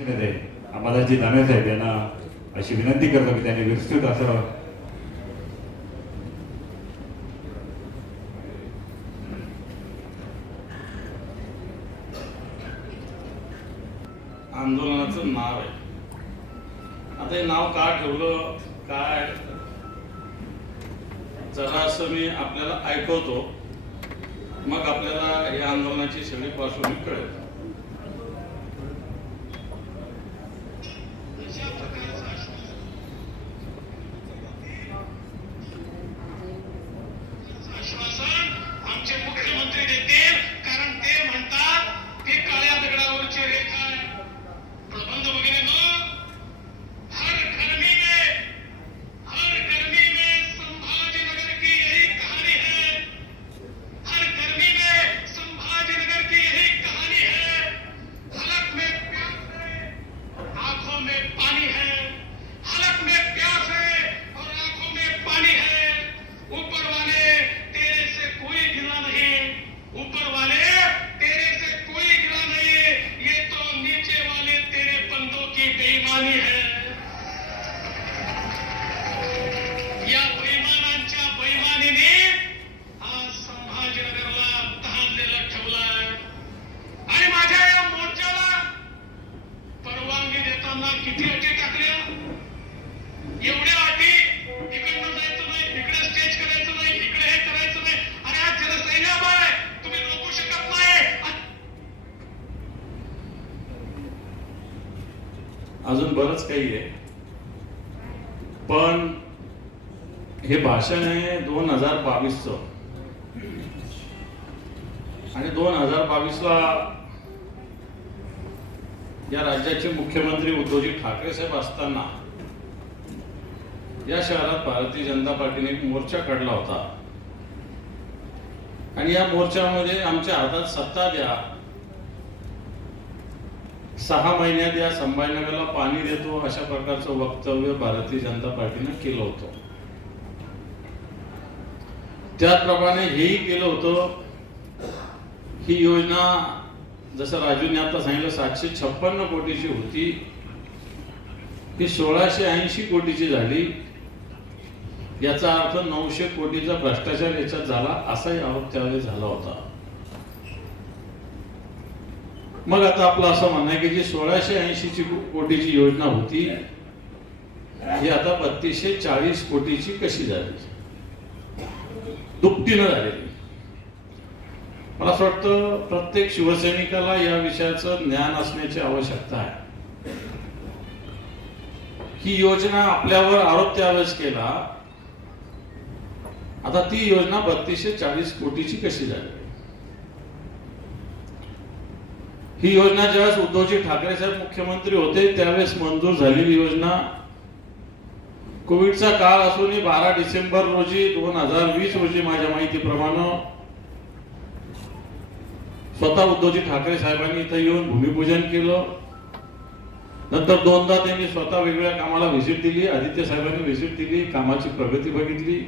अंबादासजी दानवे साहेब यांना अशी विनंती करतो की त्यांनी विस्तृत असं आंदोलनाचं नाव आहे. आता हे नाव का ठेवलं काय जरा असं मी आपल्याला ऐकवतो, मग आपल्याला या आंदोलनाची सगळी पार्श्वभूमी कळेल. आमचे मुख्यमंत्री देतील, कारण ते म्हणतात की काळ्या दगडावरची रेखा प्रबंध वगैरे न हर गर्मी में संभाजीनगर की यही कहानी है. हर गर्मी में संभाजीनगर की यही कहानी है. हलक में प्यास है, आंखों में पानी है. हलक में प्यास है और आंखों में पानी है. ऊपर वाले तेरे से कोई गिला नहीं, ऊपर वाले तेरे से कोई गिला नहीं. ये तो नीचे वाले तेरे बंदों की बेईमानी है. या बेईमानांच्या बेईमानीने आज संभाजीनगरला तहानलेला ठेवलाय. आणि माझ्या या मोर्चाला परवानगी देताना किती अटी टाकल्या. एवढ्या अटी, इकडनं जायचं नाही, इकडे स्टेज करायचं नाही, इकडे हे करायचं नाही. अरे आज जनसैन्यात आहे, तुम्ही रोखू शकत नाही. अजून बरंच काही आहे, पण हे भाषण आहे 2022चं आणि 2022ला या राज्याचे मुख्यमंत्री उद्धवजी ठाकरे साहेब असताना या शहरात भारतीय जनता पार्टीने एक मोर्चा काढला होता आणि या मोर्चामध्ये आमच्या हातात सत्ता द्या, 6 महिन्यात या संभाजीनगरला पाणी देतो, अशा प्रकारचं वक्तव्य भारतीय जनता पार्टीने केलं होतं. त्याचप्रमाणे हेही केलं होतं. ही योजना जसं राजूने आता सांगितलं 756 कोटीची होती, ही 1680 कोटीची झाली. याचा अर्थ 900 कोटीचा भ्रष्टाचार याच्यात झाला, असाही आरोप त्यावेळी झाला होता. मग आता आपलं असं म्हणणं आहे की जी 1680 कोटीची योजना होती ही आता 3240 कोटीची कशी झाली, दुपटीनं झालेली. मला असं वाटतं प्रत्येक शिवसैनिकाला या विषयाचं ज्ञान असण्याची आवश्यकता आहे. ही योजना आपल्यावर आरोप त्यावेळेस केला, आता ती योजना 3240 कोटीची कशी झाली. ही योजना ज्यावेळेस उद्धवजी ठाकरे साहेब मुख्यमंत्री होते त्यावेळेस मंजूर झालेली योजना. कोविडचा काळ असून 12 डिसेंबर रोजी 2020 रोजी माझ्या माहितीप्रमाणे स्वतः उद्धवजी ठाकरे साहेबांनी इथं येऊन भूमिपूजन केलं. नंतर 2दा त्यांनी स्वतः वेगवेगळ्या कामाला व्हिजिट दिली. आदित्य साहेबांनी व्हिजिट दिली, कामाची प्रगती बघितली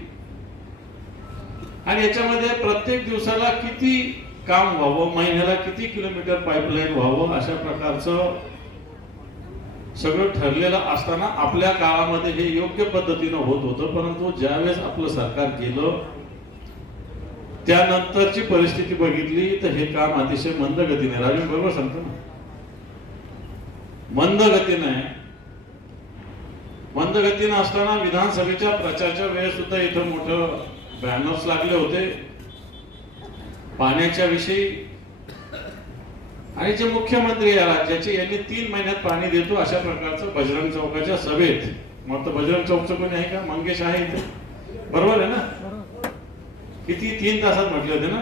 आणि याच्यामध्ये प्रत्येक दिवसाला किती काम व्हावं, महिन्याला किती किलोमीटर पाईपलाईन व्हावं, अशा प्रकारचं सगळं ठरलेलं असताना आपल्या काळामध्ये हे योग्य पद्धतीनं होत होतं. परंतु ज्यावेळेस आपलं सरकार गेलं त्यानंतरची परिस्थिती बघितली तर हे काम अतिशय मंद गतीने, राजू बरोबर सांगतो ना, मंद गतीने आहे. मंद गतीने असताना विधानसभेच्या प्रचाराच्या वेळेस सुद्धा इथं मोठं बॅनर्स लागले होते पाण्याच्या विषयी. आणि जे मुख्यमंत्री या राज्याचे यांनी 3 महिन्यात पाणी देतो अशा प्रकारचं बजरंग चौकाच्या सभेत, मग बजरंग चौकचं कोणी आहे का, मंगेश आहे इथे, बरोबर आहे ना, किती 3 तासात म्हटले होते ना,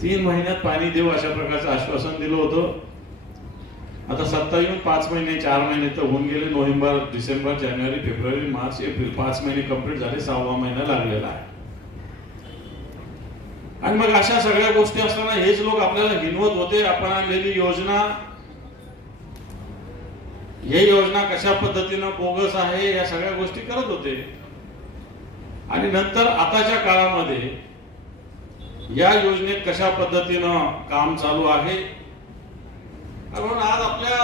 3 महिन्यात पाणी देऊ अशा प्रकारचं आश्वासन दिलं होतं. आता सत्ता येऊन 5 महिने 4 महिने तर होऊन गेले. नोव्हेंबर, डिसेंबर, जानेवारी, फेब्रुवारी, मार्च, एप्रिल 5 महिने कंप्लीट झाले, 6वा महिना लागलेला आहे. आणि मग अशा सगळ्या गोष्टी असताना हेच लोक आपल्याला हिनवत होते. आपण आणलेली योजना, ही योजना कशा पद्धतीनं बोगस आहे या सगळ्या गोष्टी करत होते. आणि नंतर आताच्या काळामध्ये या योजनेत कशा पद्धतीनं काम चालू आहे. कारण आज आपल्या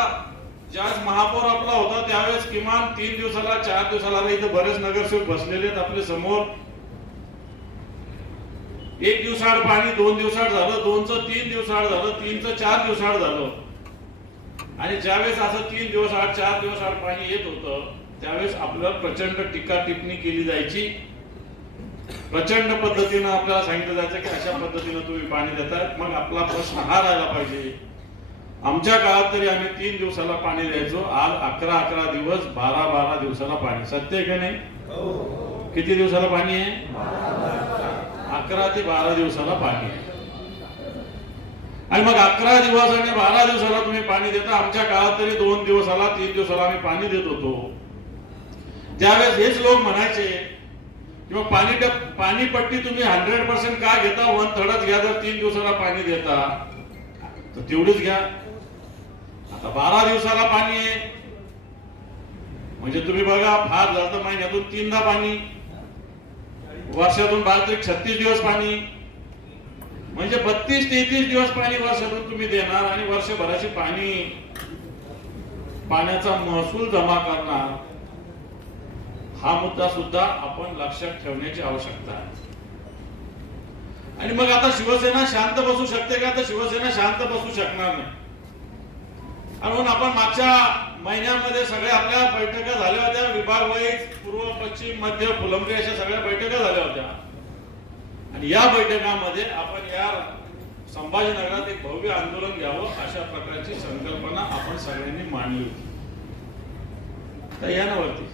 ज्यावेळेस महापौर आपला होता त्यावेळेस किमान 3 दिवसाला 4 दिवसाला इथे बरेच नगरसेवक बसलेले आहेत आपल्या समोर. 1 दिवसाआड पाणी 2 दिवसाआड झालं, 2चं 3 दिवसाआड झालं, 3चं 4 दिवसाआड झालं. आणि ज्यावेळेस असं 3 दिवसाआड 4 दिवसाआड पाणी येत होतं त्यावेळेस आपल्याला प्रचंड टीका टिप्पणी केली जायची. प्रचंड पद्धतीनं आपल्याला सांगितलं जायचं की अशा पद्धतीनं तुम्ही पाणी देताय. मग आपला प्रश्न हा राहिला पाहिजे. आमच्या काळात तरी आम्ही 3 दिवसाला पाणी द्यायचो. आज 11 दिवस 12 दिवसाला पाणी. सत्य आहे का नाही? किती दिवसाला पाणी आहे? 11 ते 12 दिवसाला पाणी आहे. आणि मग 11 दिवस आणि 12 दिवसाला तुम्ही पाणी देता. आमच्या काळात तरी 2 दिवसाला 3 दिवसाला आम्ही पाणी देत होतो. त्यावेळेस हेच लोक म्हणायचे किंवा पाणीपट्टी तुम्ही 100% का घेता? 1/3 घ्या. जर 3 दिवसाला पाणी देता तर तेवढीच घ्या. आता 12 दिवसाला पाणी आहे म्हणजे तुम्ही बघा फार झालं तर महिन्यातून 3दा पाणी, वर्षातून 36 दिवस पाणी म्हणजे 32-33 दिवस पाणी वर्षातून तुम्ही देणार आणि वर्षभराची पाण्याचा महसूल जमा करणार. हा मुद्दा सुद्धा आपण लक्षात ठेवण्याची आवश्यकता आहे. आणि मग आता शिवसेना शांत बसू शकते का? तर शिवसेना शांत बसू शकणार नाही. म्हणून आपण मागच्या महिन्यामध्ये सगळ्या आपल्या बैठका झाल्या होत्या. विभाग वाईज पूर्व पश्चिम मध्य फुलंब्री अशा सगळ्या बैठका झाल्या होत्या. आणि या बैठकामध्ये आपण या संभाजीनगरात एक भव्य आंदोलन घ्यावं अशा प्रकारची संकल्पना आपण सगळ्यांनी मांडली होती. तर यावरती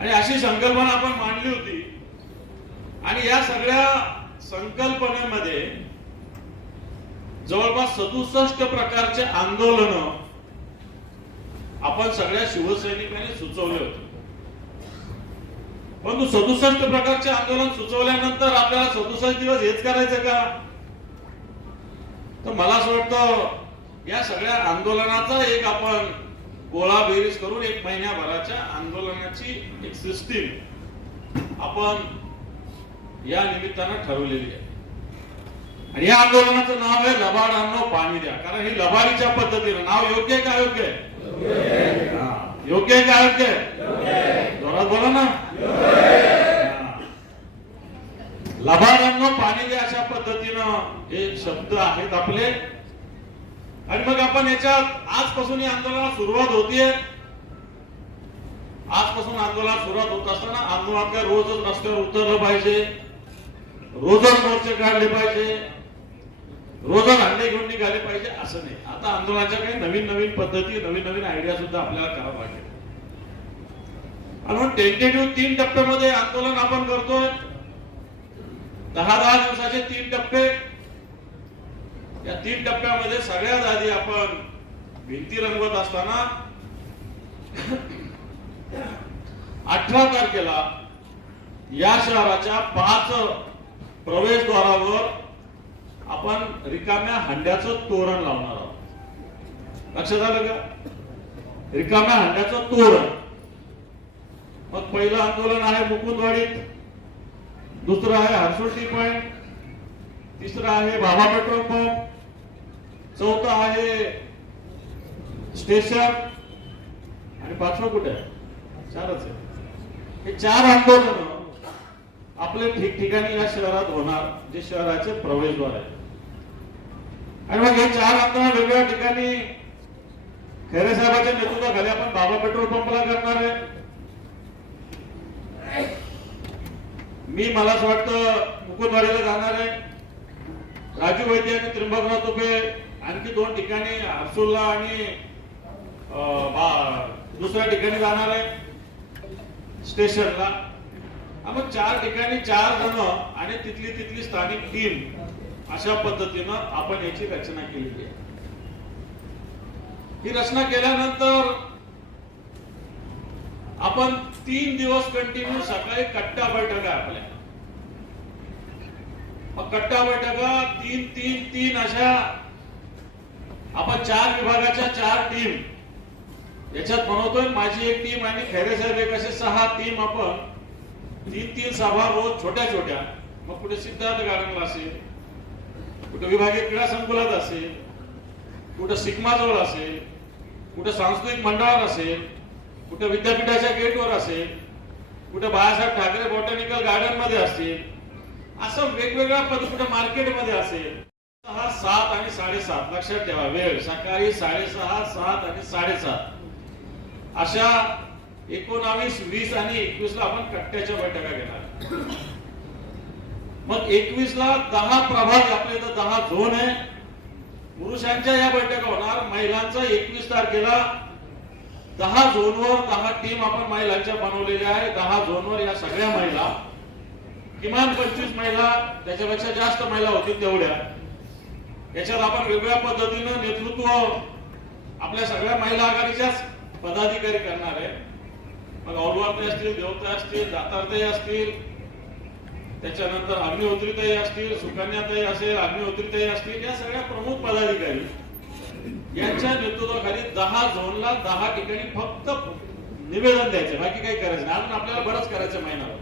आणि अशी संकल्पना आपण मांडली होती. आणि या सगळ्या संकल्पनेमध्ये जवळपास 67 प्रकारचे आंदोलन आपण सगळ्या शिवसैनिकांनी सुचवले होते. परंतु 67 प्रकारचे आंदोलन सुचवल्यानंतर आपल्याला 67 दिवस हेच करायचं का? तर मला असं वाटतं या सगळ्या आंदोलनाचा एक आपण गोळा बेरीज करून 1 महिन्याभराच्या आंदोलनाची एक सिस्टीम आपण या निमित्तानं ठरवलेली आहे. आणि या आंदोलनाचं नाव आहे लबाड आणो पाणी द्या. कारण ही लबाडीच्या पद्धतीनं नाव योग्य आहे का अयोग्य आहे? योग्य आहे का अयोग्य आहे? जोरात बोला ना. लबाड आणो पाणी द्या अशा पद्धतीनं हे शब्द आहेत आपले. आणि मग आपण याच्यात आजपासून या आंदोलनाला सुरुवात होतीये. आजपासून आंदोलनाला सुरुवात होत असताना आंदोलनात काय रोजच रस्त्यावर उतरलं पाहिजे, रोजच मोर्चे काढले पाहिजे, रोजच हंडे घेऊन निघाले पाहिजे असं नाही. आता आंदोलनाच्या काही नवीन पद्धती नवीन आयडिया सुद्धा आपल्याला करावं लागेल. आणि म्हणून टेंटेटिव्ह 3 टप्प्यामध्ये आंदोलन आपण करतोय. 10 दिवसाचे 3 टप्पे. या 3 टप्प्यामध्ये सगळ्यात आधी आपण भिंती रंगवत असताना 18 तारखेला या शहराच्या 5 प्रवेशद्वारावर आपण रिकाम्या हंड्याचं तोरण लावणार आहोत. लक्षात आलं का? रिकाम्या हंड्याचं तोरण. मग पहिलं आंदोलन आहे मुकुंदवाडीत, दुसरं आहे हर्सुल टी पॉइंट, तिसरं आहे बाबा पेट्रोल पंप, चौथं आहे स्टेशन आणि 5वं कुठे आहे? 4च आहे. हे 4 आंदोलन आपले ठिकठिकाणी या शहरात होणार जे शहराचे प्रवेशद्वार आहे. आणि मग हे 4 आंदोलन वेगवेगळ्या ठिकाणी खैरे साहेबांच्या नेतृत्वाखाली आपण बाबा पेट्रोल पंपला करणार आहे. मला असं वाटतं मुकुंदवाडीला जाणार आहे. राजू वैद्य आणि त्र्यंबकराव तुपे आणखी 2 ठिकाणी हर्सुलला आणि दुसऱ्या ठिकाणी जाणार आहे स्टेशनला. मग 4 ठिकाणी 4 जण आणि तिथली स्थानिक टीम अशा पद्धतीनं आपण याची रचना केलेली आहे. ही रचना केल्यानंतर आपण 3 दिवस कंटिन्यू सकाळी कट्टा बैठका आपल्या. मग कट्टा बैठका 3 अशा आपण 4 विभागाच्या 4 टीम याच्यात बनवतोय. माझी एक टीम आणि खैरे साहेब एक असे 6 टीम आपण 3 सभा रोज छोट्या मग कुठे सिद्धार्थ गार्डनला असेल, कुठे विभागीय क्रीडा संकुलात असेल, कुठे सिग्माजवळ असेल, कुठे सांस्कृतिक मंडळात असेल, कुठे विद्यापीठाच्या गेटवर असेल, कुठे बाळासाहेब ठाकरे बॉटॅनिकल गार्डन मध्ये असतील, असं वेगवेगळ्या कुठे मार्केटमध्ये असेल. 6, 7 आणि 7:30 लक्षात ठेवा वेळ. सकाळी 6:30, 7 आणि 7:30 अशा 19, 20 आणि 21 ला आपण कट्ट्याच्या बैठका घेणार. मग 21 ला 10 प्रभाग, आपल्या इथं 10 झोन आहे. पुरुषांच्या या बैठका होणार. महिलांचा 21 तारखेला 10 झोनवर 10 टीम आपण महिलांच्या बनवलेल्या आहे. 10 झोनवर या सगळ्या महिला, किमान 25 महिला, त्याच्यापेक्षा जास्त महिला होतील तेवढ्या. याच्यात आपण वेगवेगळ्या पद्धतीनं नेतृत्व आपल्या सगळ्या महिला आघाडीच्याच पदाधिकारी करणार आहे. मग औरवाते असतील, देवता असतील, दातारताई असतील, त्याच्यानंतर अग्निहोत्रीताई असतील, सुकन्याताई असेल, अग्निहोत्रीताई असतील, या सगळ्या प्रमुख पदाधिकारी यांच्या नेतृत्वाखाली 10 झोनला 10 ठिकाणी फक्त निवेदन द्यायचं, बाकी काही करायचं नाही. अजून आपल्याला बरंच करायचं महिन्यावर.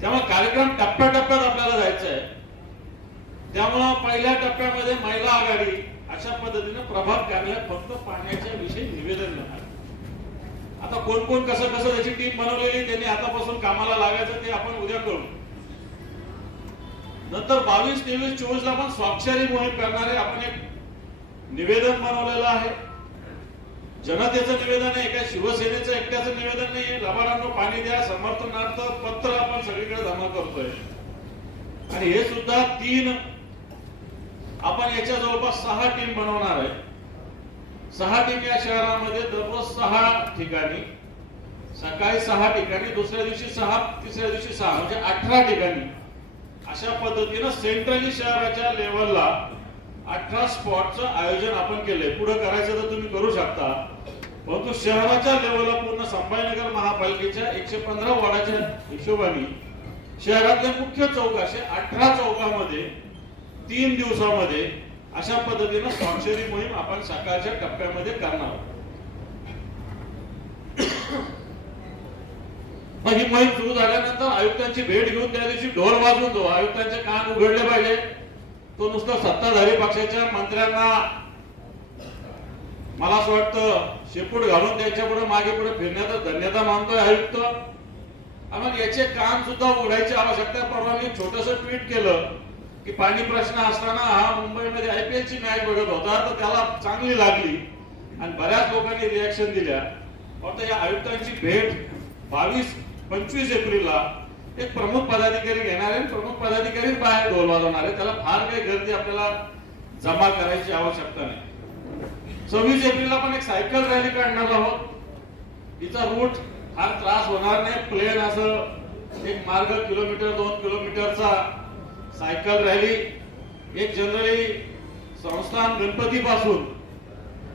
त्यामुळे कार्यक्रम टप्प्याटप्प्यात आपल्याला जायचं आहे. त्यामुळं पहिल्या टप्प्यामध्ये महिला आघाडी अशा पद्धतीने प्रभाग कार्यालयात फक्त पाण्याच्या विषयी निवेदन देणार. आता कोण कोण कसं कसं त्याची टीम बनवलेली, त्यांनी आतापासून कामाला लागायचं ते आपण उद्या करू. नंतर 22, 23, 24 ला आपण स्वाक्षरी मोहीम करणारे आपण एक निवेदन बनवलेलं आहे. जनतेचं निवेदन आहे, काय शिवसेनेचं एकट्याचं निवेदन नाही. लबाडांना पाणी द्या समर्थनार्थ पत्र आपण सगळीकडे जमा करतोय. आणि हे सुद्धा 3 आपण याच्या जवळपास 6 टीम बनवणार आहे. 6 टीम या शहरामध्ये दररोज 6 ठिकाणी, सकाळी 6 ठिकाणी, दुसऱ्या दिवशी 6, तिसऱ्या दिवशी 6, म्हणजे 18 ठिकाणी अशा पद्धतीनं सेंट्रली शहराच्या लेवलला 18 स्पॉटचं आयोजन आपण केलंय. पुढे करायचं तर तुम्ही करू शकता, परंतु शहराच्या लेवलला पूर्ण संभाजीनगर महापालिकेच्या 115 वॉर्डाच्या हिशोबाने शहरातले मुख्य चौक असे 18 चौकामध्ये 3 दिवसामध्ये अशा पद्धतीनं स्वाक्षरी मोहीम आपण सकाळच्या टप्प्यामध्ये करणार. मग ही मोहीम सुरू झाल्यानंतर आयुक्तांची भेट घेऊन त्या दिवशी ढोल वाजवून जो आयुक्तांचे कान उघडले पाहिजे. तो नुसतं सत्ताधारी पक्षाच्या मंत्र्यांना मला असं वाटतं शेपूट घालून त्यांच्या पुढे मागे पुढे फिरण्याचा धन्यता मानतोय आयुक्त. मग याचे काम सुद्धा उघडायची आवश्यकता. परवा मी छोटस ट्विट केलं की पाणी प्रश्न असताना हा मुंबईमध्ये IPL ची मॅच बघत होता, तर त्याला चांगली लागली आणि बऱ्याच लोकांनी रिएक्शन दिल्या. आता या आयुक्तांची भेट 22-25 एप्रिलला एक प्रमुख पदाधिकारी घेणार आहे. प्रमुख पदाधिकारी बाहेर ढोल वाजवणार आहे. त्याला फार काही गर्दी आपल्याला जमा करायची आवश्यकता नाही. 26 एप्रिलला पण एक सायकल रॅली काढणार आहोत. तिचा रूट फार त्रास होणार नाही. प्लेन असं एक मार्ग किलोमीटर 2 किलोमीटरचा सायकल रॅली. एक जनरली संस्थान गणपती पासून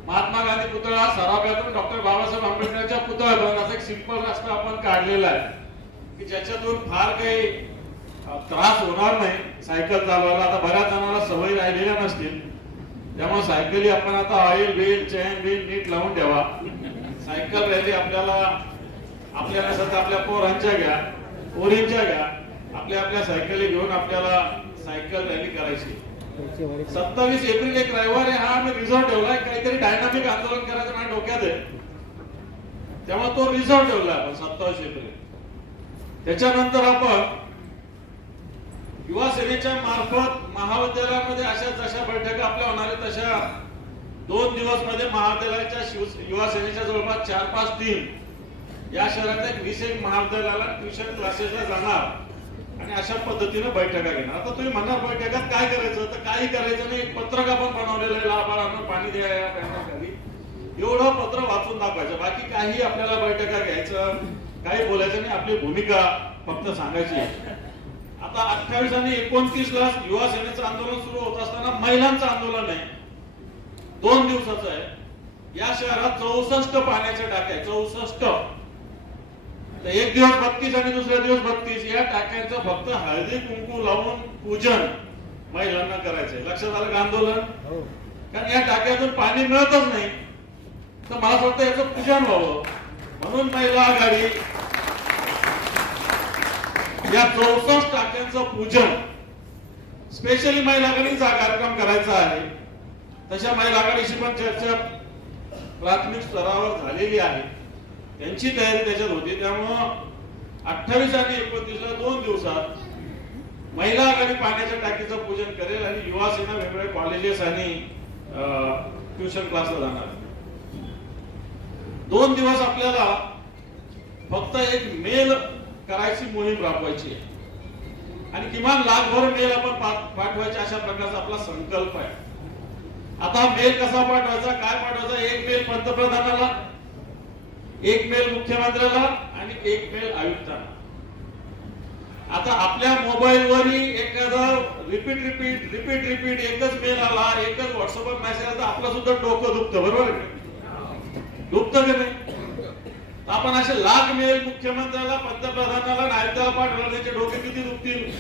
महात्मा गांधी पुतळा, सराफ्यातून डॉक्टर बाबासाहेब आंबेडकरांच्या पुतळ्यापर्यंत असं एक सिंपल रस्ता आपण काढलेला आहे की ज्याच्यातून फार काही त्रास होणार नाही सायकल चालवायला. आता बऱ्याच जणांना सवय राहिलेल्या नसतील, त्यामुळे सायकली आपण आता ऑइल बिल, चेन बिल नीट लावून ठेवा. सायकल रॅली आपल्याला आपल्या पोरांच्या घ्या, पोरींच्या घ्या, आपल्या सायकली घेऊन आपल्याला सायकल रॅली करायची. 27 एप्रिल एक रविवार आहे. हा आम्ही रिझर्व ठेवलाय. काहीतरी डायनामिक आंदोलन करायचं माझ्या डोक्यात आहे, त्यामुळे तो रिझर्व ठेवलाय आपण 27 एप्रिल. त्याच्यानंतर आपण युवा सेनेच्या मार्फत महाविद्यालयामध्ये अशा जशा बैठका आपल्या होणार आहेत तशा 2 दिवस मध्ये महाविद्यालयाच्या युवा सेनेच्या जवळपास 4-5 टीम या शहरात 20 महाविद्यालयाला ट्युशन क्लासेसला जाणार आणि अशा पद्धतीने बैठका घेणार. आता तुम्ही म्हणणार बैठकात काय करायचं, तर काही करायचं नाही. एक पत्रक आपण बनवलेलं आहे, लाभार्थ्यांना पाणी द्या या पॅनलखाली, एवढं पत्र वाचून दाखवायचं. बाकी काही आपल्याला बैठका घ्यायचं, काही बोलायचं नाही. आपली भूमिका फक्त सांगायची. आता 28 आणि 29 ला युवा सेनेचं आंदोलन सुरू होत असताना महिलांचं आंदोलन आहे, 2 दिवसाचं आहे. या शहरात 64 पाण्याच्या टाक्या, 64. तर एक दिवस 32 आणि दुसऱ्या दिवस 32 या टाक्यांचं फक्त हळदी कुंकू लावून पूजन महिलांना करायचंय. लक्षात आलं का आंदोलन? कारण या टाक्यातून पाणी मिळतच नाही, तर मला वाटतं याचं पूजन व्हावं म्हणून महिला आघाडी या 64 टाक्यांचं पूजन स्पेशली महिला आघाडीचा कार्यक्रम करायचा आहे. तशा महिला आघाडीशी पण चर्चा प्राथमिक स्तरावर झालेली आहे. त्यांची तयारी त्याच्यात होती. त्यामुळं 28 आणि 29ला 2 दिवसात महिला आघाडी पाण्याच्या टाकीचं पूजन करेल आणि युवा सेना वेगवेगळ्या कॉलेजेस आणि ट्युशन क्लासला जाणार. 2 दिवस आपल्याला फक्त एक मेल करायची मोहीम राबवायची आहे आणि किमान लाखभर मेल आपण पाठवायचे अशा प्रकारचा आपला संकल्प आहे. आता हा मेल कसा पाठवायचा, काय पाठवायचा? एक मेल पंतप्रधानाला, एक मेल मुख्यमंत्र्याला आणि एक मेल आयुक्तांना. आता आपल्या मोबाईलवरही एखादा रिपीट एकच मेल आला, एकच व्हॉट्सअपवर मेसेज आला तर आपलं सुद्धा डोकं दुखतं, बरोबर आहे? दुखतं की नाही? आपण असे लाख मेल मुख्यमंत्र्याला, पंतप्रधानाला, नायकाला पाठवला, त्याचे डोके किती दुखतील?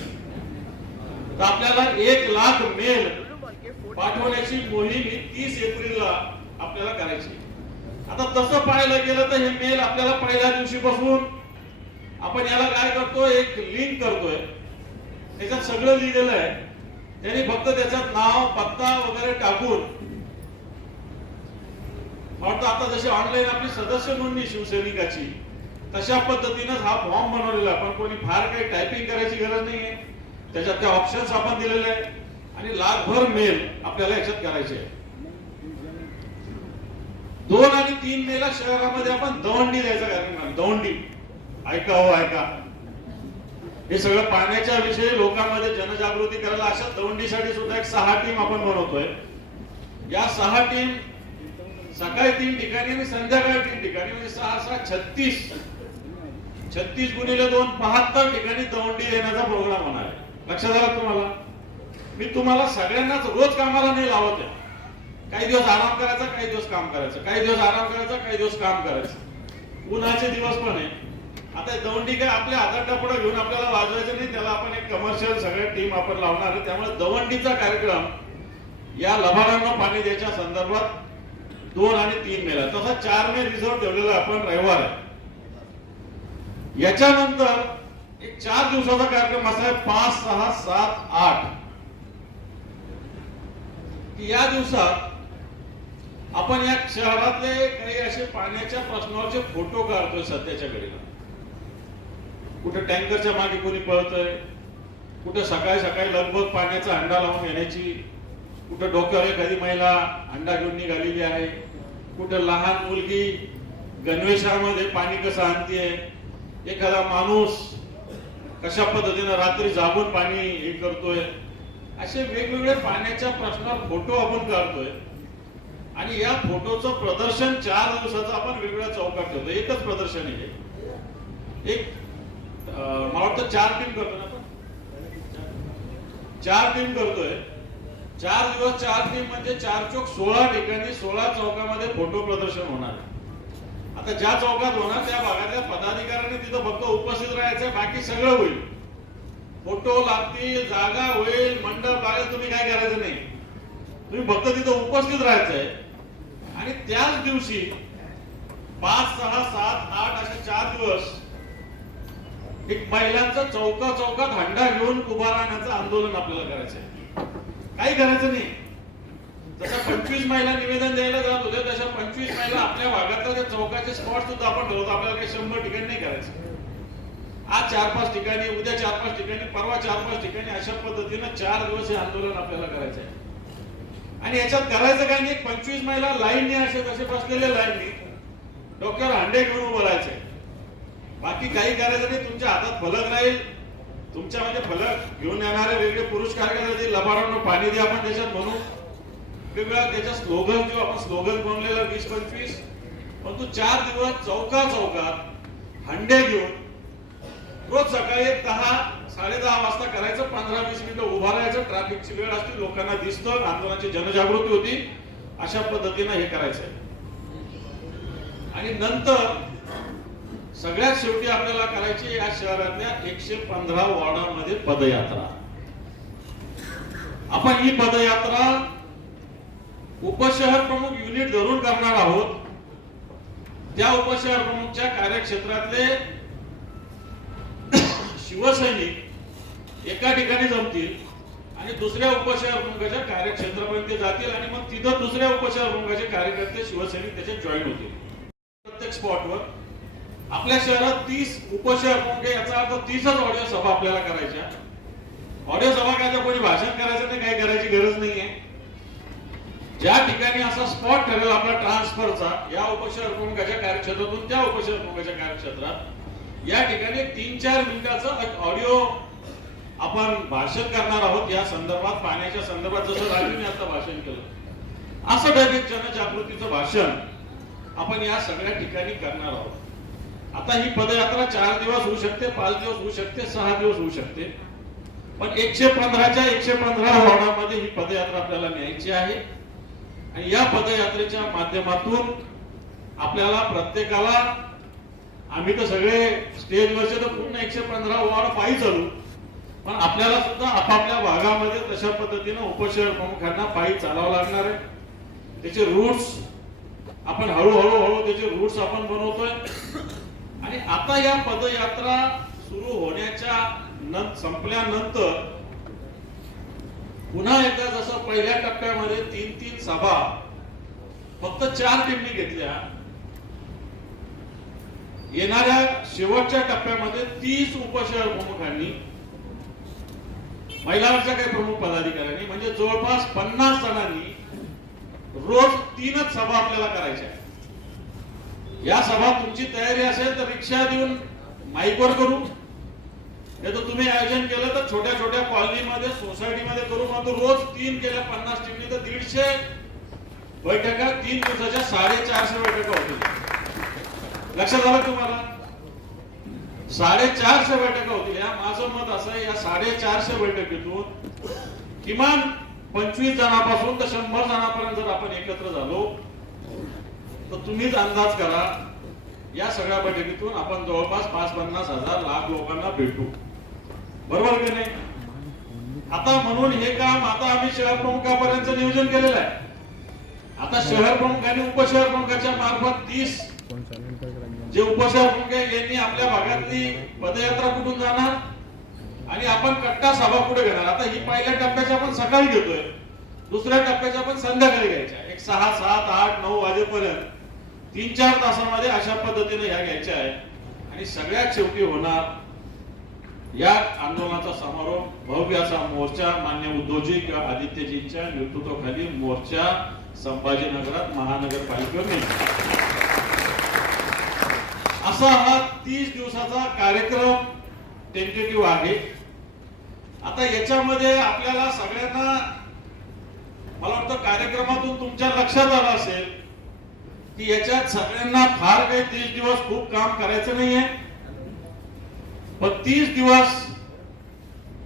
तर आपल्याला 1 लाख मेल पाठवण्याची मोहीम ही 30 एप्रिलला आपल्याला करायची. आता तसं पाहायला गेलं तर हे मेल आपल्याला पहिल्या दिवशीपासून आपण याला काय करतो, एक लिंक करतोय, त्याच्यात सगळं लिहिलेलं आहे. त्यांनी फक्त त्याच्यात नाव, पत्ता वगैरे टाकून, वाटतं आता जशी ऑनलाईन आपली सदस्य नोंदणी शिवसैनिकाची तशा पद्धतीनेच हा फॉर्म बनवलेला आहे. पण कोणी फार काही टायपिंग करायची गरज नाहीये. त्याच्यात त्या ऑप्शन्स आपण दिलेले आहे आणि लाखभर मेल आपल्याला याच्यात करायचे आहे. 2 आणि 3 मेला शहरामध्ये आपण दवंडी द्यायचा कार्यक्रम. दवंडी ऐका हो ऐका, हे सगळं पाण्याच्या विषयी लोकांमध्ये जनजागृती करायला अशा दवंडीसाठी सुद्धा एक 6 टीम आपण बनवतोय. या 6 टीम सकाळी 3 ठिकाणी आणि संध्याकाळी 3 ठिकाणी, म्हणजे 6-6 36 गुणिले 2 72 ठिकाणी दवंडी देण्याचा प्रोग्राम होणार आहे. लक्षात आलं तुम्हाला? मी तुम्हाला सगळ्यांनाच रोज कामाला नाही लावत आहे. काही दिवस आराम करायचा, काही दिवस काम करायचं, काही दिवस आराम करायचा, काही दिवस काम करायचं. उन्हाचे दिवस पण आहे. आता दवंडी काय आपल्या हातात डपडं घेऊन आपल्याला वाजवायचं नाही, त्याला आपण एक कमर्शियल सगळ्या टीम आपण लावणार आहे. त्यामुळे दवंडीचा कार्यक्रम या लबाडांना पाणी द्यायच्या संदर्भात 2 आणि 3 मेला, तसा 4 मे रिझर्व ठेवलेला आपण रविवार आहे. याच्यानंतर एक 4 दिवसाचा कार्यक्रम असा आहे 5, 6, 7, 8 की या दिवसात आपण या शहरातले काही असे पाण्याच्या प्रश्नावरचे फोटो काढतोय. सध्याच्या घडीला कुठे टँकरच्या मागे कोणी पळतोय, कुठे सकाळी सकाळी लगबग पाण्याचा हंडा लावून येण्याची, कुठे डोक्यावर एखादी महिला हंडा घेऊन निघालेली आहे, कुठे लहान मुलगी गणवेशामध्ये पाणी कसं आणतीये, एखादा माणूस कशा पद्धतीने रात्री जागून पाणी हे करतोय. असे वेगवेगळे पाण्याच्या प्रश्नावर फोटो आपण काढतोय आणि या फोटोचं प्रदर्शन 4 दिवसाचं आपण वेगवेगळ्या चौकात ठेवतो. एकच प्रदर्शन आहे. एक मला वाटतं 4 टीम करतो ना आपण, 4 टीम करतोय. 4 दिवस 4 टीम म्हणजे 4 चौक 16 ठिकाणी 16 चौकामध्ये फोटो प्रदर्शन होणार. आता ज्या चौकात होणार त्या भागातल्या पदाधिकाऱ्यांनी तिथं फक्त उपस्थित राहायचं, बाकी सगळं होईल. फोटो लागतील, जागा होईल, मंडप लागेल, तुम्ही काय करायचं नाही. तुम्ही फक्त तिथं उपस्थित राहायचंय. आणि त्याच दिवशी 5, 6, 7, 8 असे 4 दिवस एक महिलांचं चौकात हंडा घेऊन उभा राहण्याचं आंदोलन आपल्याला करायचंय. काही करायचं नाही. जसं 25 महिला निवेदन द्यायला जात होते, तशा 25 महिला आपल्या भागातल्या चौकाचे स्पॉट सुद्धा आपण ठरवतो. आपल्याला काही 100 ठिकाणी नाही करायचं. आज 4-5 ठिकाणी, उद्या 4-5 ठिकाणी, परवा 4-5 ठिकाणी, अशा पद्धतीनं 4 दिवस हे आंदोलन आपल्याला करायचं आहे. आणि याच्यात करायचं काय नाही, 25 महिला लाईनने असे तसे बसलेले लाईनने डोक्यावर हंडे घेऊन उभं राहायचंय. बाकी काही करायचं नाही. तुमच्या हातात फलक राहील, तुमच्या म्हणजे फलक घेऊन येणारे वेगळे पुरुष कार्यकर्ते लबाडांना पाणी द्या आपण त्याच्यात म्हणू, वेगवेगळ्या त्याच्या स्लोगन किंवा आपण स्लोगन बनवलेलं 20-25. पण तू 4 दिवस चौकात हंडे घेऊन रोज सकाळी 10-10:30 वाजता करायचं. 15-20 मिनिटं उभा राहायचं. ट्रॅफिकची वेळ असते, लोकांना दिसतं, आंदोलनाची जनजागृती होती. अशा पद्धतीनं हे करायचंय. आणि नंतर सगळ्यात शेवटी आपल्याला करायची या शहरातल्या 115 वॉर्डांमध्ये पदयात्रा. आपण ही पदयात्रा उपशहर प्रमुख युनिट धरून करणार आहोत. त्या उपशहर प्रमुखच्या कार्यक्षेत्रातले शिवसैनिक एका ठिकाणी जमतील आणि दुसऱ्या उपशहर प्रमुखाच्या कार्यक्षेत्रापर्यंत ते जातील आणि मग तिथं दुसऱ्या उपशहर प्रमुखाचे कार्यकर्ते शिवसैनिक त्याच्यात जॉईन होतील प्रत्येक स्पॉटवर. आपल्या शहरात 30 उपशहर प्रमुख, याचा अर्थ 30च ऑडिओ सभा आपल्याला करायच्या. ऑडिओ सभा करायचा, कोणी भाषण करायचं नाही, काही करायची गरज नाहीये. ज्या ठिकाणी असा स्पॉट ठरेल आपला ट्रान्सफरचा, या उपशहर प्रमुखाच्या कार्यक्षेत्रातून त्या उपशहर प्रमुखाच्या कार्यक्षेत्रात, या ठिकाणी 3-4 मिनिटाचं ऑडिओ आपण भाषण करणार आहोत. या संदर्भात, पाण्याच्या संदर्भात, जसं राजूने आता भाषण केलं असं डायरेक्ट जनजागृतीचं भाषण आपण या सगळ्या ठिकाणी करणार आहोत. आता ही पदयात्रा 4 दिवस होऊ शकते, 5 दिवस होऊ शकते, 6 दिवस होऊ शकते, पण 115च्या 115 वॉर्डामध्ये ही पदयात्रा आपल्याला न्यायची आहे. आणि या पदयात्रेच्या माध्यमातून आपल्याला प्रत्येकाला, आम्ही तर सगळे स्टेजवरचे तर पूर्ण 115 वॉर्ड पायी चालू, पण आपल्याला सुद्धा आपापल्या भागामध्ये तशा पद्धतीनं उपशहर प्रमुखांना पायी चालावं लागणार आहे. त्याचे रूट्स आपण हळूहळू त्याचे रूट्स आपण बनवतोय. आणि आता या पदयात्रा सुरू होण्याच्या संपल्यानंतर पुन्हा एकदा जसं पहिल्या टप्प्यामध्ये 3-3 सभा फक्त 4 टीमनी घेतल्या, येणाऱ्या शेवटच्या टप्प्यामध्ये 30 उपशहर प्रमुखांनी, महिलांच्या काही प्रमुख पदाधिकाऱ्यांनी, म्हणजे जवळपास 50 जणांनी रोज 3च सभा आपल्याला करायच्या. या सभा तुमची तयारी असेल तर रिक्षा देऊन माईकवर करू, नाही तर तुम्ही आयोजन केलं तर छोट्या छोट्या कॉलनीमध्ये, सोसायटीमध्ये करू. मग रोज 3 केल्या 50 टीमनी तर 150 बैठका, 3 दिवसाच्या 450 बैठका होतील. लक्षात आलं तुम्हाला? 450 बैठका होतील. या माझं मत असं आहे, या 450 बैठकीतून किमान 25 जणांपासून तर 100 जणांपर्यंत जर आपण एकत्र झालो तर तुम्हीच अंदाज करा, या सगळ्या बैठकीतून आपण जवळपास 5-50 हजार लाख लोकांना भेटू. बरोबर की नाही? आता म्हणून हे काम आता आम्ही शहर प्रमुखापर्यंत नियोजन केलेलं आहे. आता शहर प्रमुख आणि उपशहर प्रमुखाच्या मार्फत 30 जे उपशहर प्रमुख आहे यांनी आपल्या भागातली पदयात्रा कुठून जाणार आणि आपण कट्टा सभा कुठे घेणार. आता ही पहिल्या टप्प्याच्या आपण सकाळी घेतोय, दुसऱ्या टप्प्याच्या आपण संध्याकाळी घ्यायच्या. 6, 7, 8, 9 वाजेपर्यंत 3-4 तासामध्ये अशा पद्धतीने ह्या घ्यायच्या आहे. आणि सगळ्यात शेवटी होणार या आंदोलनाचा समारोप भव्य असा मोर्चा, मान्य उद्धवजी किंवा आदित्यजींच्या नेतृत्वाखाली मोर्चा संभाजीनगरात महानगरपालिकेवर नेमला. असा हा 30 दिवसाचा कार्यक्रम टेंटेटिव्ह आहे. आता याच्यामध्ये आपल्याला सगळ्यांना, मला वाटतं कार्यक्रमातून तुमच्या लक्षात आलं असेल की याच्यात सगळ्यांना फार काही 30 दिवस खूप काम करायचं नाहीये, पण 30 दिवस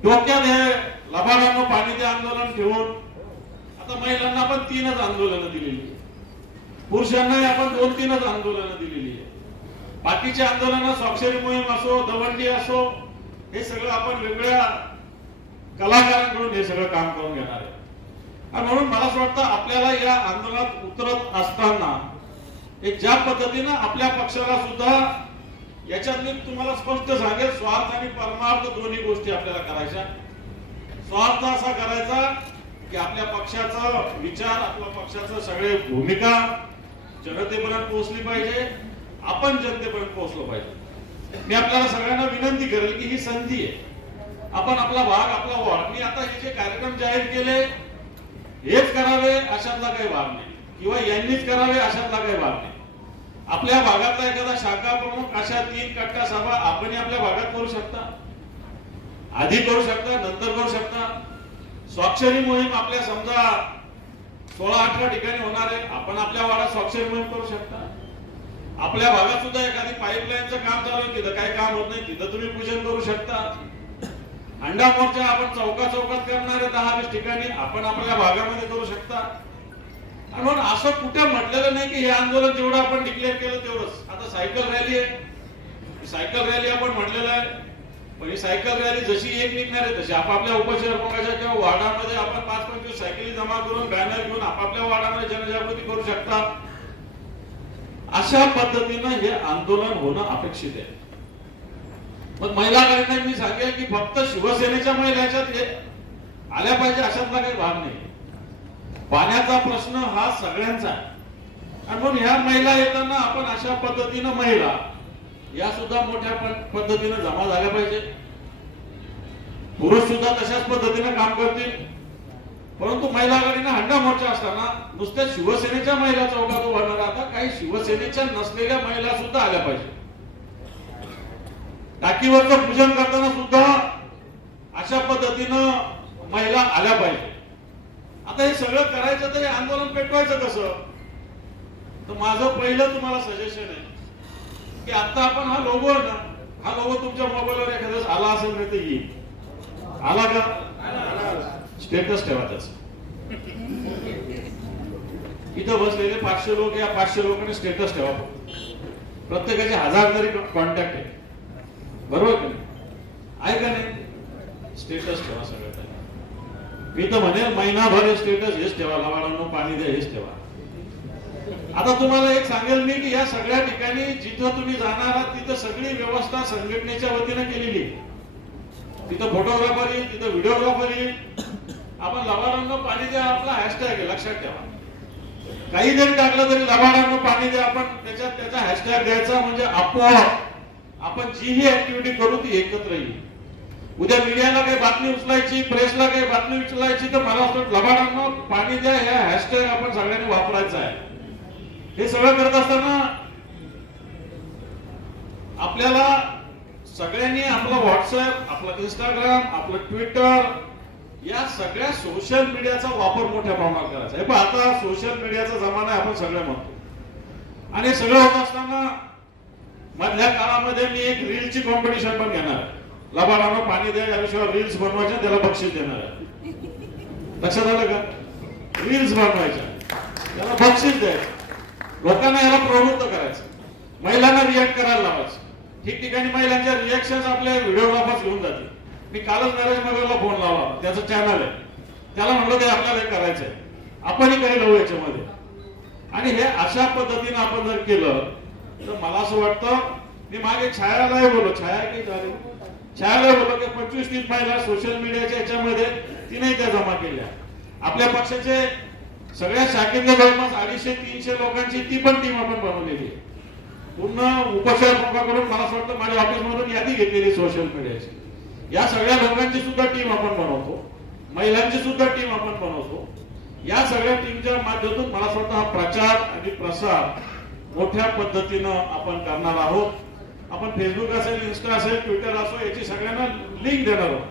डोक्यात हे लबाडांना पाणी दे आंदोलन ठेवून, आता महिलांना आपण 3च आंदोलनं दिलेली आहे, पुरुषांनाही आपण 2-3च आंदोलनं दिलेली आहे. बाकीचे आंदोलन स्वाक्षरी मोहीम असो, दवंडी असो, हे सगळं आपण वेगळ्या कलाकारांकडून हे सगळं काम करून घेणार आहे. आणि म्हणून मला असं वाटतं आपल्याला या आंदोलनात उतरत असताना एक ज्या पद्धतीनं आपल्या पक्षाला सुद्धा, याच्यात मी तुम्हाला स्पष्ट सांगेल, स्वार्थ आणि परमार्थ दोन्ही गोष्टी आपल्याला करायच्या. स्वार्थ असा करायचा की आपल्या पक्षाचा विचार, आपल्या पक्षाचं सगळे भूमिका जनतेपर्यंत पोहोचली पाहिजे, आपण जनतेपर्यंत पोहोचलो पाहिजे. मी आपल्याला सगळ्यांना विनंती करेल की ही संधी आहे, आपण आपला भाग, आपला वॉर्ड, मी आता हे जे कार्यक्रम जाहीर केले हेच करावे अशातला काही भाग नाही, किंवा यांनीच करावे अशातला काही भाग नाही. आपल्या भागातला एखादा शाखा प्रमुख अशा 3 कट्टा सभा आपण आपल्या भागात करू शकता, आधी करू शकता, नंतर करू शकता. स्वाक्षरी मोहीम आपल्या समजा 16-18 ठिकाणी होणार आहे, आपण आपल्या वाड्यात स्वाक्षरी मोहीम करू शकता. आपल्या भागात सुद्धा एखादी पाईपलाईनचं काम चालू आहे, तिथं काही काम होत नाही, तिथं तुम्ही पूजन करू शकता. अंडा मोर्चा आपण चौकात करणार आहे 10-20 ठिकाणी, आपण आपल्या भागामध्ये करू शकता. आणि म्हणून असं कुठे म्हटलेलं नाही की हे आंदोलन जेवढं आपण डिक्लेअर केलं तेवढंच. आता सायकल रॅली आहे, सायकल रॅली आपण म्हटलेलं आहे, पण ही सायकल रॅली जशी एक निघणार आहे तशी आपापल्या उपशहर प्रमुखाच्या किंवा वार्डामध्ये आपण 5-25 सायकली जमा करून बॅनर घेऊन आपापल्या वार्डामध्ये जनजागृती करू शकता. अशा पद्धतीनं हे आंदोलन होणं अपेक्षित आहे. मग महिला आघाडीने मी सांगेल की फक्त शिवसेनेच्या महिला याच्यात आल्या पाहिजे अशातला काही भाग नाही. पाण्याचा प्रश्न हा सगळ्यांचा आहे आणि म्हणून ह्या महिला येताना आपण अशा पद्धतीनं महिला या सुद्धा मोठ्या पद्धतीनं जमा झाल्या पाहिजे. पुरुष सुद्धा तशाच पद्धतीने काम करतील. परंतु महिला आघाडीने हंडा मोर्चा असताना नुसत्या शिवसेनेच्या महिला चौकात उभा न राहता काही शिवसेनेच्या नसलेल्या महिला सुद्धा आल्या पाहिजे. टाकीवरचं पूजन करताना सुद्धा अशा पद्धतीनं महिला आल्या पाहिजे. आता हे सगळं करायचं तर हे आंदोलन पेटवायचं कसं? तर माझं पहिलं तुम्हाला सजेशन आहे की आता आपण हा लोगो आहे ना, हा लोगो तुमच्या मोबाईलवर एखाद्या आला असेल नाही तर येईल. आला का? स्टेटस ठेवा त्याचं. इथं बसलेले 500 लोक, या 500 लोकांनी स्टेटस ठेवा. प्रत्येकाचे 1000 तरी कॉन्टॅक्ट आहे, बरोबर का नाही? आहे का नाही? स्टेटस ठेवा सगळं. मी तर म्हणेल महिनाभर स्टेटस हेच ठेवा, लवाडांना पाणी द्या हेच ठेवा. आता तुम्हाला एक सांगेल मी की या सगळ्या ठिकाणी जिथं तुम्ही जाणार आहात तिथं सगळी व्यवस्था संघटनेच्या वतीने केलेली. तिथं फोटोग्राफर येईल, तिथं व्हिडिओग्राफर येईल. आपण लवाडांना पाणी द्या आपला हॅशटॅग आहे, लक्षात ठेवा. काही जरी टाकलं तरी लवाडांना पाणी द्या आपण त्याचा हॅशटॅग द्यायचा, म्हणजे आपोआप आपण जी ही ऍक्टिव्हिटी करू ती एकत्र येईल. उद्या मीडियाला काही बातमी उचलायची, प्रेसला काही बातमी उचलायची तर मला वाटतं लबाडांना पाणी द्या या हॅशटॅग आपण सगळ्यांनी वापरायचा आहे. हे सगळं करत असताना आपल्याला सगळ्यांनी आपलं व्हॉट्सअप, आपलं इंस्टाग्राम, आपलं ट्विटर या सगळ्या सोशल मीडियाचा वापर मोठ्या प्रमाणात करायचा आहे. पण आता सोशल मीडियाचा जमाना आहे आपण सगळे म्हणतो. आणि सगळं होत असताना मधल्या काळामध्ये मी एक रीलची कॉम्पिटिशन पण घेणार आहे. लबाडांना पाणी द्या या विषयावर रील्स बनवायच्या, त्याला बक्षीस देणार आहे. लक्षात आलं का? रील्स बनवायच्या, त्याला बक्षीस द्यायचं, लोकांना याला प्रवृत्त करायचं, महिलांना रिॲक्ट करायला लावायचं. ठिकठिकाणी महिलांच्या रिॲक्शन आपल्या व्हिडिओग्राफर्स घेऊन जातील. मी कालच नरेश मगरला फोन लावला, त्याचं चॅनल आहे, त्याला म्हणलं की आपल्याला हे करायचंय, आपणही काही लावू याच्यामध्ये. आणि हे अशा पद्धतीने आपण जर केलं तर मला असं वाटतं, मी मागे छायालाही बोललो, छायाला बोललो की 25-30 महिला सोशल मीडियाच्या याच्यामध्ये तिने त्या जमा केल्या. आपल्या पक्षाचे सगळ्या शाखेतल्या जवळपास 250-300 लोकांची ती पण टीम आपण बनवलेली आहे. पूर्ण उपशहर करून मला असं वाटतं माझ्या ऑफिस मधून यादी घेतलेली सोशल मीडियाची. या सगळ्या लोकांची सुद्धा टीम आपण बनवतो, महिलांची सुद्धा टीम आपण बनवतो. या सगळ्या टीमच्या माध्यमातून मला असं वाटतं हा प्रचार आणि प्रसार मोठ्या पद्धतीनं आपण करणार आहोत. आपण फेसबुक असेल, इन्स्टा असेल, ट्विटर असो याची सगळ्यांना लिंक देणार आहोत.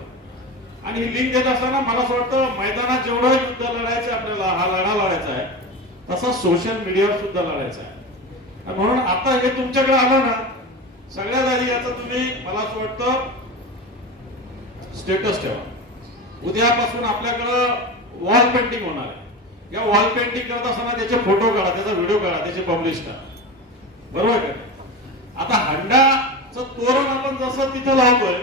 आणि ही लिंक देत असताना मला असं वाटतं मैदानात जेवढं युद्ध लढायचं आपल्याला, हा लढा लढायचा आहे, तसा सोशल मीडियावर सुद्धा लढायचा आहे. म्हणून आता हे तुमच्याकडे आलं ना, सगळ्यात आधी याचं तुम्ही मला असं वाटतं स्टेटस ठेवा. उद्यापासून आपल्याकडं वॉल पेंटिंग होणार आहे. या वॉल पेंटिंग करत असताना त्याचे फोटो काढा, त्याचा व्हिडिओ काढा, त्याचे पब्लिश करा, बरोबर का? आता हंडाचं तोरण आपण जसं तिथं लावतोय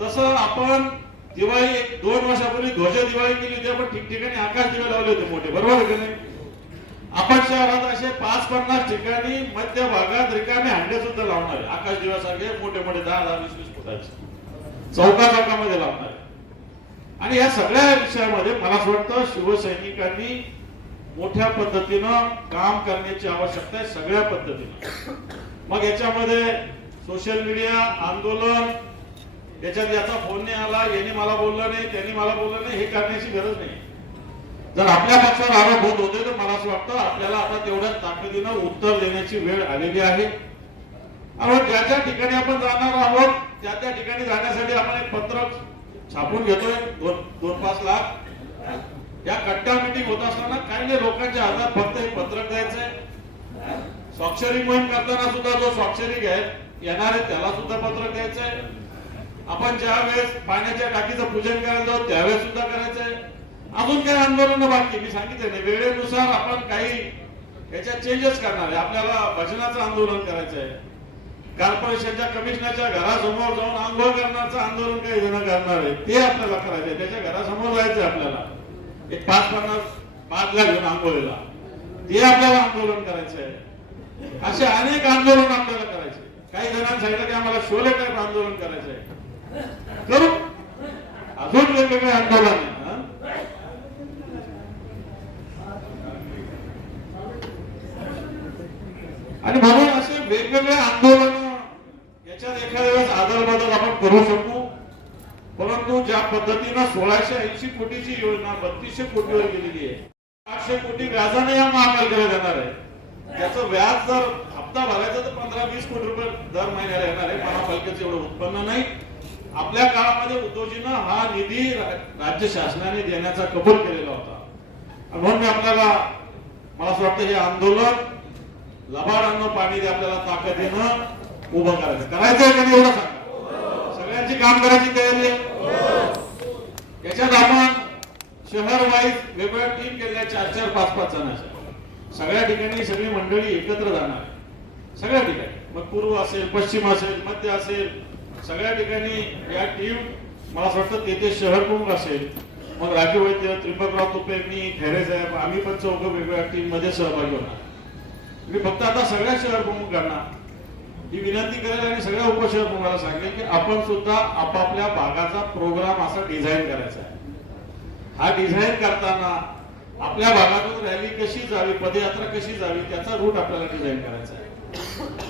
तसं आपण दिवाळी 1-2 वर्षापूर्वी ध्वज दिवाळी केली होती, आपण ठिकठिकाणी आकाश दिवे लावले होते मोठे, बरोबर का नाही? आपण शहरात असे 5-50 ठिकाणी मध्य भागात रिकामे हंडे सुद्धा लावणार आहे, आकाश दिव्यासारखे मोठे मोठे 10-20 फुटाचे चौकामध्ये लावणार आहे. आणि या सगळ्या विषयामध्ये मला असं वाटतं शिवसैनिकांनी मोठ्या पद्धतीनं काम करण्याची आवश्यकता आहे, सगळ्या पद्धतीनं. मग याच्यामध्ये सोशल मीडिया आंदोलन, याच्यात याचा फोन नाही आला, याने मला बोललं नाही, त्यांनी मला बोललं नाही, हे करण्याची गरज नाही. जर आपल्या पक्षावर आरोप होत होते तर मला असं वाटतं आपल्याला आता तेवढ्या ताकदीनं उत्तर देण्याची वेळ आलेली आहे. आणि ज्या ठिकाणी आपण जाणार आहोत त्या ठिकाणी जाण्यासाठी आपण एक पत्रक छापून घेतोय 2-5 लाख. या कट्टा मीटिंग होत असताना काही नाही, लोकांच्या हातात फक्त हे पत्रक द्यायचंय. स्वाक्षरी मोहीम करताना सुद्धा जो स्वाक्षरी येणार आहे त्याला सुद्धा पत्रक द्यायचंय. आपण ज्या वेळेस पाण्याच्या टाकीचं पूजन करायला जाऊ त्यावेळेस सुद्धा करायचंय. अजून काही आंदोलन बाकी मी सांगितलं नाही, वेळेनुसार आपण काही याच्यात चेंजेस करणार आहे. आपल्याला भजनाचं आंदोलन करायचंय, कॉर्पोरेशनच्या कमिशनरच्या घरासमोर जाऊन आंघोळ करण्याचं आंदोलन काही जण करणार आहे, ते आपल्याला करायचंय. त्याच्या घरासमोर जायचंय आपल्याला, एक 5-50 बादल्या घेऊन आंघोळीला, ते आपल्याला आंदोलन करायचंय. असे अनेक आंदोलन आपल्याला करायचे. काही जणांनी सांगितलं की आम्हाला शोले टाईप आंदोलन करायचं आहे, करू अजून वेगवेगळे आंदोलन आहे. आणि म्हणून असे वेगवेगळे आंदोलन याच्यात एखाद्या वेळेस आदल आपण करू शकू. परंतु ज्या पद्धतीनं 1680 कोटीची योजना 3200 कोटीवर गेलेली आहे, 800 कोटी व्याजाने या महापालिकेला देणार आहे. त्याचं व्याज जर हप्ता भरायचा तर 15-20 कोटी रुपये दर महिन्याला येणार आहे. महापालिकेचं एवढं उत्पन्न नाही. आपल्या काळामध्ये उद्योजीनं हा निधी राज्य शासनाने देण्याचा कबूल केलेला होता. म्हणून मी आपल्याला मला असं वाटतं हे आंदोलन लबाडांना पाणी दे आपल्याला ताकद देणं उभं करायचं का नाही एवढं सांगा. सगळ्यांची काम करायची तयारी आहे. याच्यात आपण शहर वाईज वेगवेगळ्या टीम केल्या 4-4, 5-5 जणांच्या. सगळ्या ठिकाणी सगळी मंडळी एकत्र जाणार सगळ्या ठिकाणी. मग पूर्व असेल, पश्चिम असेल, मध्य असेल, सगळ्या ठिकाणी या टीम मला असं वाटतं तेथे शहर प्रमुख असेल, मग राखीव वैद्य, त्रिंबकराव तुपे, मी, खैरे साहेब, आम्ही पण चौघं वेगवेगळ्या टीम मध्ये सहभागी होणार. मी फक्त आता सगळ्या शहर प्रमुखांना ही विनंती करेल आणि सगळ्या उपशहर प्रमुखांना सांगेल की आपण सुद्धा आपापल्या भागाचा प्रोग्राम असा डिझाईन करायचा आहे. हा डिझाईन करताना आपल्या भागातून रॅली कशी जावी, पदयात्रा कशी जावी, त्याचा रूट आपल्याला डिझाईन करायचा आहे.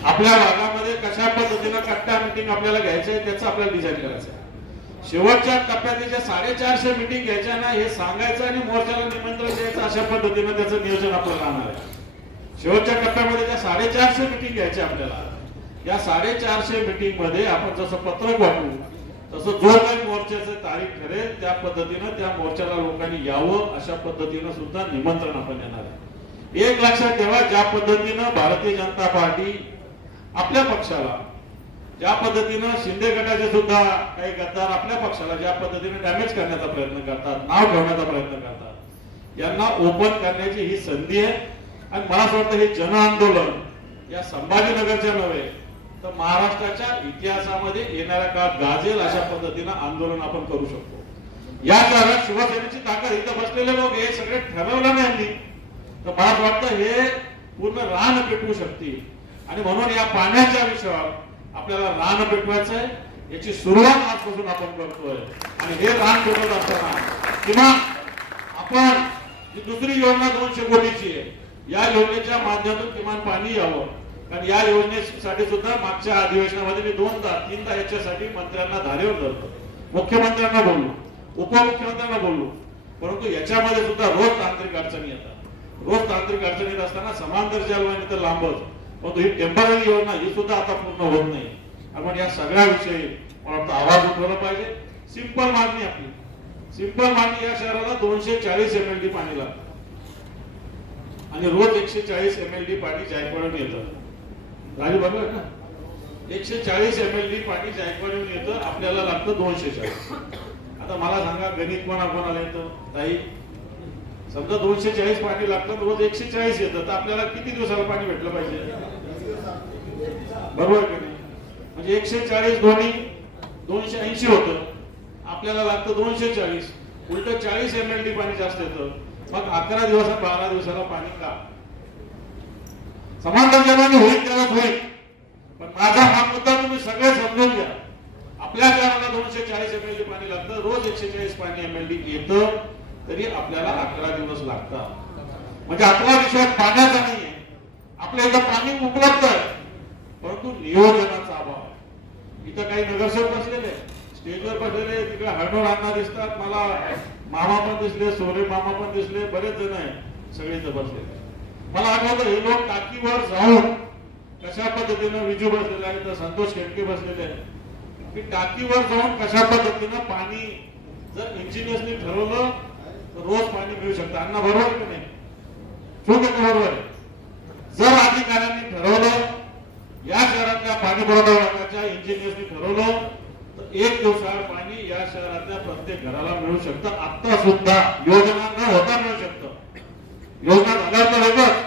आपल्या भागामध्ये कशा पद्धतीनं कट्टा मिटिंग आपल्याला घ्यायचं आहे त्याचं आपल्याला डिझाईन करायचं आहे. शेवटच्या टप्प्यात ज्या 450 मिटिंग घ्यायच्या ना हे सांगायचं आणि मोर्चाला निमंत्रण द्यायचं, अशा पद्धतीनं त्याचं नियोजन आपल्याला राहणार आहे. शेवटच्या टप्प्यामध्ये त्या 450 मिटिंग घ्यायच्या आपल्याला. या 450 मिटिंग मध्ये आपण जसं पत्रक वाटू तसं जो काही मोर्चाची तारीख ठरेल त्या पद्धतीनं त्या मोर्चाला लोकांनी यावं अशा पद्धतीनं सुद्धा निमंत्रण आपण देणार आहे. एक लक्षात ठेवा, ज्या पद्धतीनं भारतीय जनता पार्टी आपल्या पक्षाला, ज्या पद्धतीनं शिंदे गटाचे सुद्धा काही गद्दार आपल्या पक्षाला ज्या पद्धतीने डॅमेज करण्याचा प्रयत्न करतात, नाव ठेवण्याचा प्रयत्न करतात, यांना ओपन करण्याची ही संधी आहे. आणि मला असं वाटतं हे जन आंदोलन या संभाजीनगरच्या नव्हे तर महाराष्ट्राच्या इतिहासामध्ये येणाऱ्या काळात गाजेल अशा पद्धतीनं आंदोलन आपण करू शकतो. या शहरात शिवसेनेची ताकद, इथं बसलेले लोक हे सगळे ठरवलं नाही तर मला असं वाटतं हे पूर्ण रान पेटवू शकतील. आणि म्हणून या पाण्याच्या विषयावर आपल्याला रान पेटवायचंय. याची सुरुवात आजपासून आपण करतोय. आणि हे रान पेटवत असताना किंवा आपण ही दुसरी योजना 200 कोटीची आहे, या योजनेच्या माध्यमातून किमान पाणी यावं. कारण या योजनेसाठी सुद्धा मागच्या अधिवेशनामध्ये मी 2-3दा याच्यासाठी मंत्र्यांना धारेवर धरतो, मुख्यमंत्र्यांना बोललो, उपमुख्यमंत्र्यांना बोललो. परंतु याच्यामध्ये सुद्धा रोज तांत्रिक अडचणी येतात. रोज तांत्रिक अडचणी येत असताना समांतर जालवानी तर लांबच, परंतु ही टेम्पररी योजना ही सुद्धा आता पूर्ण होत नाही. आपण या सगळ्या विषयी मला वाटतं आवाज उठवला पाहिजे. सिंपल मागणी आपली, सिंपल मागणी, या शहराला 240 MLD पाणी लागतं आणि रोज 140 MLD पाणी जायकवाडून येतं. राजू बरोबर ना, 140 MLD पाणी जायकवाडून येतं, आपल्याला लागतं 240. आता मला सांगा गणित कोणाला येतं ताई? समजा 240 पाणी लागतं, रोज 140 येतं, तर आपल्याला किती दिवसाला पाणी भेटलं पाहिजे? बरोबर की नाही? म्हणजे 140 दोन्ही 280 होतं, आपल्याला लागतं 240. उलट 40 MLD पाणी जास्त येतं. मग 11 दिवसात 12 दिवसाला पाणी का? समांतर जमाने होईल त्यालाच होईल. पण माझा हा मुद्दा तुम्ही सगळे समजून घ्या. आपल्या शहराला 240 MLD पाणी लागतं, रोज 140 पाणी MLD येतं, तरी आपल्याला 11 दिवस लागतात. म्हणजे आपला विषय पाण्याचा नाहीये, आपल्या इथं पाणी उपलब्ध आहे, परंतु नियोजनाचा अभाव आहे. इथं काही नगरसेवक बसलेले, स्टेजवर बसलेले, तिकडे हळणोळ अण्णा दिसतात, मला मामा पण दिसले, सोरे मामा पण दिसले, बरेच जण आहे सगळे इथं बसलेले. मला आठवतं हे लोक टाकीवर जाऊन कशा पद्धतीनं, विजू बसलेला आहे, तर संतोष खेडके बसलेले आहेत की टाकीवर जाऊन कशा पद्धतीनं पाणी जर इंजिनियर्सनी ठरवलं तर रोज पाणी मिळू शकतं. अण्णा बरोबर की नाही? चूक आहे बरोबर आहे. जर अधिकाऱ्यांनी ठरवलं, या शहरातल्या पाणी पुरवठा विभागाच्या इंजिनियर्सनी ठरवलं तर 1 दिवसाआड पाणी या शहरातल्या प्रत्येक घराला मिळू शकतं. आता सुद्धा योजना न होता मिळू शकतं. योजना झाल्यावर तर वेगळंच,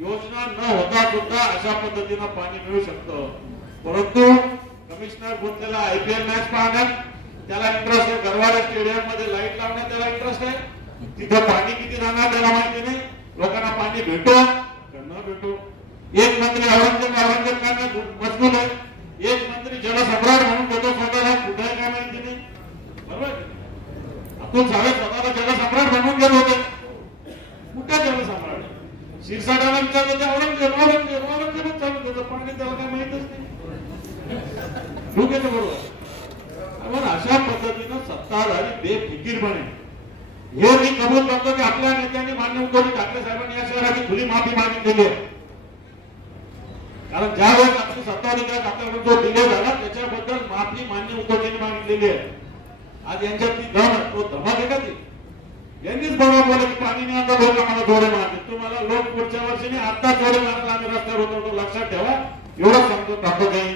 योजना न होता सुद्धा अशा पद्धतीनं पाणी मिळू शकतं. परंतु कमिशनर गुंतेला IPL मॅच पाहण्यात त्याला इंटरेस्ट आहे, गरवारे स्टेडियम मध्ये लाईट लावण्यात त्याला इंटरेस्ट आहे, तिथं पाणी किती राहणार त्याला माहिती नाही. लोकांना पाणी भेटो का न भेटो, एक मंत्री औरंगजेब करण्यात मजबूर आहे. एक मंत्री जलसम्राट म्हणून देतो स्वतःला, कुठे आहे काय माहिती नाही. बरोबर, अतुल सावे स्वतःला जलसम्राट म्हणून घेत होते. कुठे जलसम्राट? शिरसाटाला विचारलं ते औरंगजेबच चालू त्याचं पाणी, त्याला काय माहितच नाही. ठीक आहे ना, बरोबर. पण अशा पद्धतीनं सत्ताधारी बेफिकीरपणे, हे मी कबूल करतो की आपल्या नेत्यांनी मान्य उद्धव ठाकरे साहेबांनी या शहराची खुली माफी मागितलेली आहे. कारण ज्या वेळेस आपली सत्ताधिकाऱ्यात आपल्याकडून जो डिले झाला त्याच्याबद्दल माफी मान्य उद्धवजींनी मागितलेली आहे. आज यांच्यात ती तो धमक आहे का ती? यांनीच बरोबर बोलले की पाणी नाही आता लोक आम्हाला दोरे मारते. तुम्हाला लोक पुढच्या वर्षी आता दोरे मारायला आम्ही रस्त्यावर उतरतो, लक्षात ठेवा. एवढं सांगतो, टाकतो काही